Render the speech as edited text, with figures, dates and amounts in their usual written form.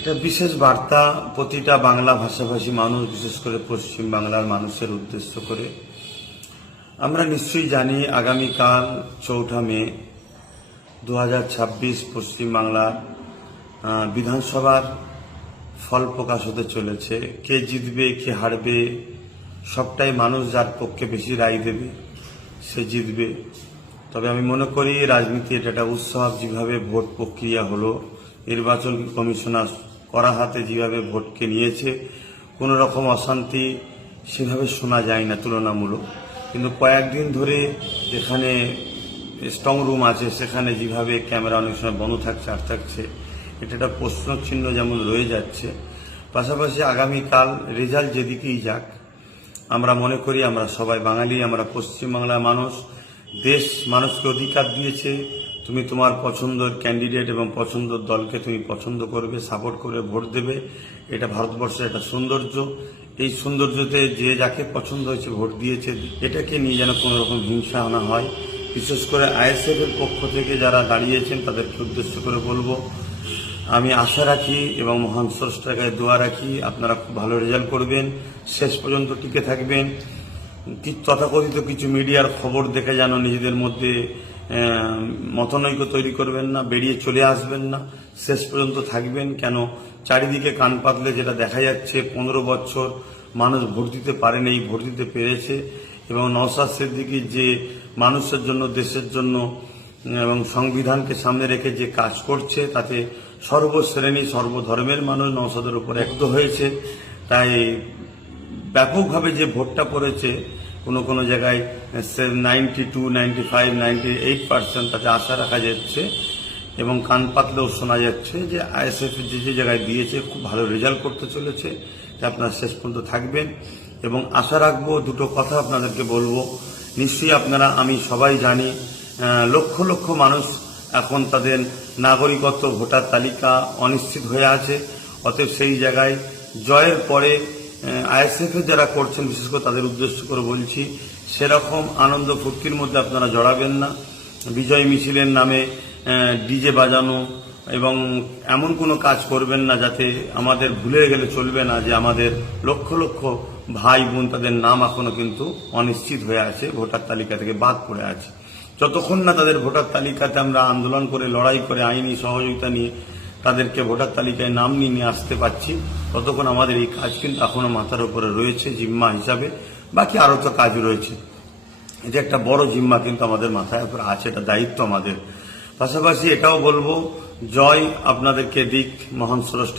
এটা বিশেষ বার্তা প্রতিটা বাংলা ভাষাভাষী মানুষ, বিশেষ করে পশ্চিম বাংলার মানুষের উদ্দেশ্য করে। আমরা নিশ্চয়ই জানি আগামীকাল 4 মে 2026 পশ্চিম বাংলার বিধানসভার ফল প্রকাশ হতে চলেছে। কে জিতবে কে হারবে সবটাই মানুষ যার পক্ষে বেশি রায় দেবে সে জিতবে। তবে আমি মনে করি রাজনীতি এটা একটা উৎসব। যেভাবে ভোট প্রক্রিয়া হলো, নির্বাচন কমিশনার করা হাতে যেভাবে ভোটকে নিয়েছে, কোনো রকম অশান্তি সেভাবে শোনা যায় না তুলনামূলক। কিন্তু কয়েকদিন ধরে যেখানে স্ট্রং রুম আছে সেখানে যেভাবে ক্যামেরা অনেক সময় বন্ধ থাকছে থাকছে, এটা একটা প্রশ্ন চিহ্ন যেমন রয়ে যাচ্ছে। পাশাপাশি আগামীকাল রেজাল্ট যেদিকেই যাক, আমরা মনে করি আমরা সবাই বাঙালি, আমরা পশ্চিমবাংলার মানুষ। দেশ মানুষকে অধিকার দিয়েছে, তুমি তোমার পছন্দের ক্যান্ডিডেট এবং পছন্দের দলকে তুমি পছন্দ করবে, সাপোর্ট করে ভোট দেবে। এটা ভারতবর্ষের একটা সৌন্দর্য। এই সৌন্দর্যতে যে যাকে পছন্দ হয়েছে ভোট দিয়েছে, এটাকে নিয়ে যেন কোনো রকম হিংসা আনা হয়। বিশেষ করে আইএসএফ এর পক্ষ থেকে যারা দাঁড়িয়েছেন তাদেরকে উদ্দেশ্য করে বলবো, আমি আশা রাখি এবং মহান স্রষ্টার কাছে দোয়া রাখি আপনারা খুব ভালো রেজাল্ট করবেন, শেষ পর্যন্ত টিকে থাকবেন। তথাকথিত কিছু মিডিয়ার খবর দেখে যেন নিজেদের মধ্যে মতনৈক্য তৈরি করবেন না, বেরিয়ে চলে আসবেন না, শেষ পর্যন্ত থাকবেন। কেন চারিদিকে কান পাতলে যেটা দেখা যাচ্ছে, 15 বছর মানুষ ভোট দিতে পারেনি, ভোট দিতে পেরেছে। এবং নওশাদ সিদ্দিকী যে মানুষের জন্য, দেশের জন্য এবং সংবিধানকে সামনে রেখে যে কাজ করছে, তাতে সর্বশ্রেণী সর্বধর্মের মানুষ নওশাদের উপর একত্র হয়েছে। তাই ব্যাপকভাবে যে ভোটটা পড়েছে, কোনো জায়গায় 92, 95, 98% তাতে আশা রাখা যাচ্ছে। এবং কান পাতলেও শোনা যাচ্ছে যে আইএসএফ যে জায়গায় দিয়েছে খুব ভালো রেজাল্ট করতে চলেছে। তাই আপনারা শেষ পর্যন্ত থাকবেন এবং আশা রাখবো। দুটো কথা আপনাদেরকে বলবো, নিশ্চয়ই আপনারা, আমি সবাই জানি, লক্ষ লক্ষ মানুষ এখন তাদের নাগরিকত্ব ভোটার তালিকা অনিশ্চিত হয়ে আছে। অতএব সেই জায়গায় জয়ের পরে আইএসএফ এর যারা করছেন, বিশেষ করে তাদের উদ্দেশ্য করে বলছি, সেরকম আনন্দ ফুর্তির মধ্যে আপনারা জড়াবেন না। বিজয় মিছিলের নামে ডিজে বাজানো এবং এমন কোনো কাজ করবেন না যাতে আমাদের ভুলে গেলে চলবে না যে আমাদের লক্ষ লক্ষ ভাই বোন, তাদের নাম এখনো কিন্তু অনিশ্চিত হয়ে আছে, ভোটার তালিকা থেকে বাদ পড়ে আছে। যতক্ষণ না তাদের ভোটার তালিকাতে আমরা আন্দোলন করে, লড়াই করে, আইনি সহযোগিতা নিয়ে তাদেরকে ভোটার তালিকায় নাম নিয়ে আসতে পারছি, ততক্ষণ আমাদের এই কাজ কিন্তু এখনো মাথার উপরে রয়েছে জিম্মা হিসাবে। বাকি আরো তো কাজ রয়েছে, এটা একটা বড় জিম্মা কিন্তু আমাদের মাথায় উপরে আছে, এটা দায়িত্ব আমাদের। পাশাপাশি এটাও বলবো, জয় আপনাদেরকে দিক মহান স্রষ্টা।